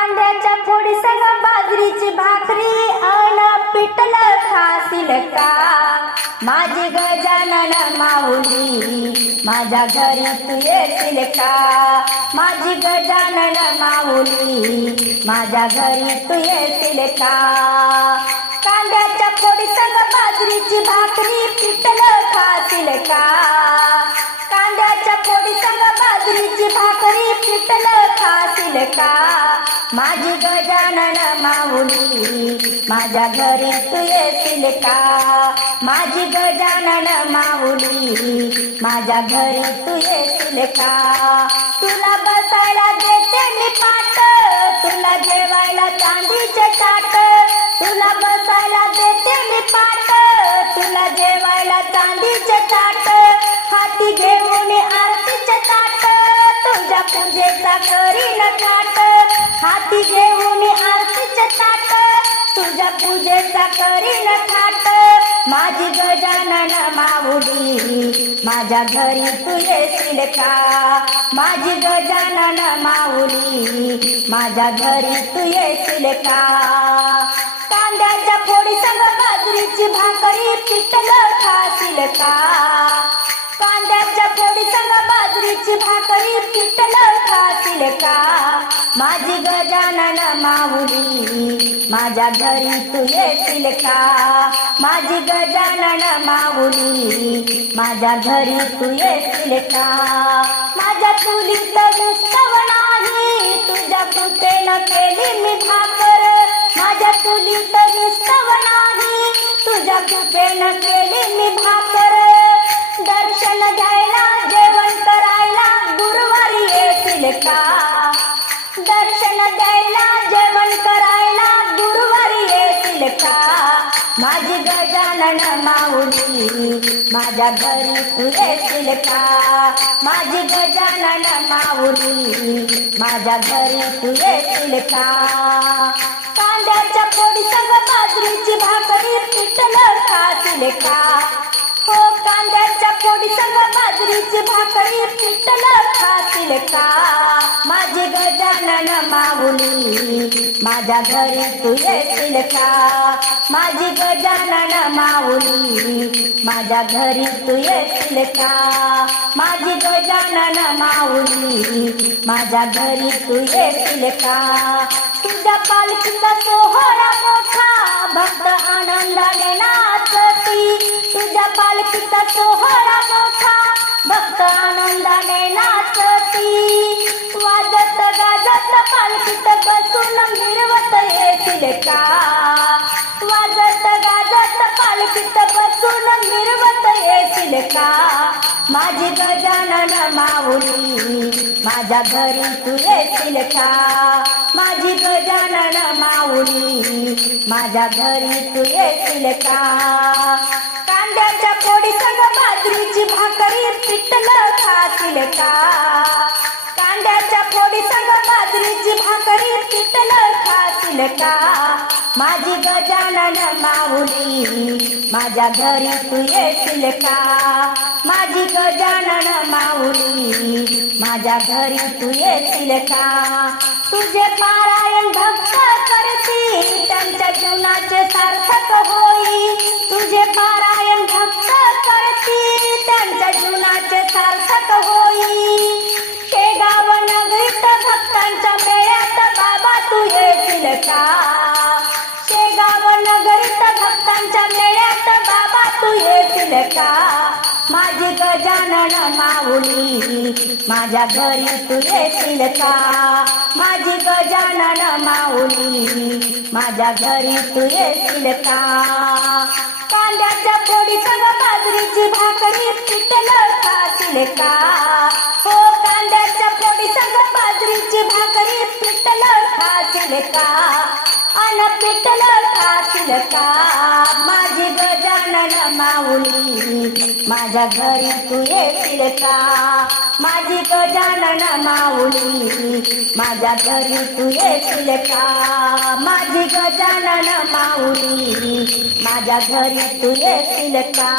कांद्याच्या फोडी संग बाजरीची भाकरी अन पिठलं खाशील का? माझी गजानन माऊली माझ्या घरी तू येशील का? माझी गजानन माऊली माझ्या घरी तू येशील का? कांद्याच्या फोडी संग बाजरीची भाकरी पिठलं खाशील का? कांद्याच्या फोडी संग बाजरीची भाकरी पिठलं खाशील का? माझी गजानन माऊली माझ्या घरी तू येशील का? माझी गजानन माऊली माझ्या घरी तू येशील का? तुला बसायला देते मी पाट, तुला जेवायला चांदीचे ताट. तुला बसायला देते मी पाट, तुला जेवायला चांदीचे ताट. हाती घेऊन आरतीचे ताट, तुझ्या पूजेचा करीन थाट. हाती घेऊन आरतीचे ताट, तुझ्या पूजेचा करीन थाट. माझी गजानन माऊली माझ्या घरी तू येशील का? माझी गजानन माऊली माझ्या घरी तू येशील का? कांद्याच्या फोडी संग बाजरीची भाकरी पिठलं खाशील का? कांद्याच्या फोडी संग बाजरीची भाकरी पिठलं खाशील का? माझी गजानन माऊली माझ्या घरी तू येशील का? माझी गजानन माऊली माझ्या घरी तू येशील का? माझ्या चुलीत नुसतं नाही, तुझ्या कृपेनं केली मी भाकर. माझ्या चुलीत नुसतं नाही, तुझ्या कृपेनं केली मी भाकर. दर्शन घ्यायला जेवण करायला गुरुवारी येशील का? दर्शन द्यायला जेवण करायला गुरुवारी येशील का? माझी गजानन माऊली माझ्या घरी तू येशील का? माझी गजानन माऊली माझ्या घरी तू येशील का? कांद्याच्या फोडी संग बाजरीची भाकरी पिठलं खाशील का? हो कांद्याच्या फोडी संग बाजरीची भाकरी पिठलं खाशील का? माझी गजानन माऊली माझ्या घरी तू येशील का? माझी गजानन माऊली माझ्या घरी तू येशील का? माझी गजानन माऊली माझ्या घरी तू येशील का? तुझ्या पालखीचा सोहळा मोठा भक्त आनंदाने नाचती. तुझ्या पालखीचा सोहळा मोठा भक्त आनंदाने नाचती. वाजत गाजत पालखीत बसून मिरवत येशील का? वाजत गाजत पालखीत बसून मिरवत येशील का? माझी गजानन माऊली माझ्या घरी तू येशील का? माझी गजानन माऊली माझ्या घरी तू येशील का? कांद्याच्या फोडी संग बाजरीची भाकरी पिठलं खाशील का? कांद्याच्या फोडी संग बाजरीची भाकरी पिठलं खाशील का? माझी गजानन माऊली माझ्या घरी तू येशील का? माझी गजानन माऊली माझ्या घरी तू येशील का? तुझे पारायण भक्त करती त्यांच्या जीवनाचे सार्थक होई. तुझे पारायण भक्त करती त्यांच्या जीवनाचे सार्थक होई. शेगाव नगरीत भक्तांच्या मेळ्यात बाबा तू येशील का? शेगाव नगरीत भक्तांच्या मेळ्यात बाबा तू येशील का? माझी गजानन माऊली माझ्या घरी तू येशील का? माझी गजानन माऊली माझ्या घरी तू येशील का? कांद्याच्या फोडी संग बाजरीची भाकरी पिठलं खाशील का? हो कांद्याच्या फोडी संग बाजरीची भाकरी पिठलं खाशील का? अन पिठलं खाशील का? माझी गजानन माऊली माझ्या घरी तू येशील का? माझी गजानन माऊली माझ्या घरी तू येशील का? माझी गजानन माऊली माझ्या घरी तू येशील का?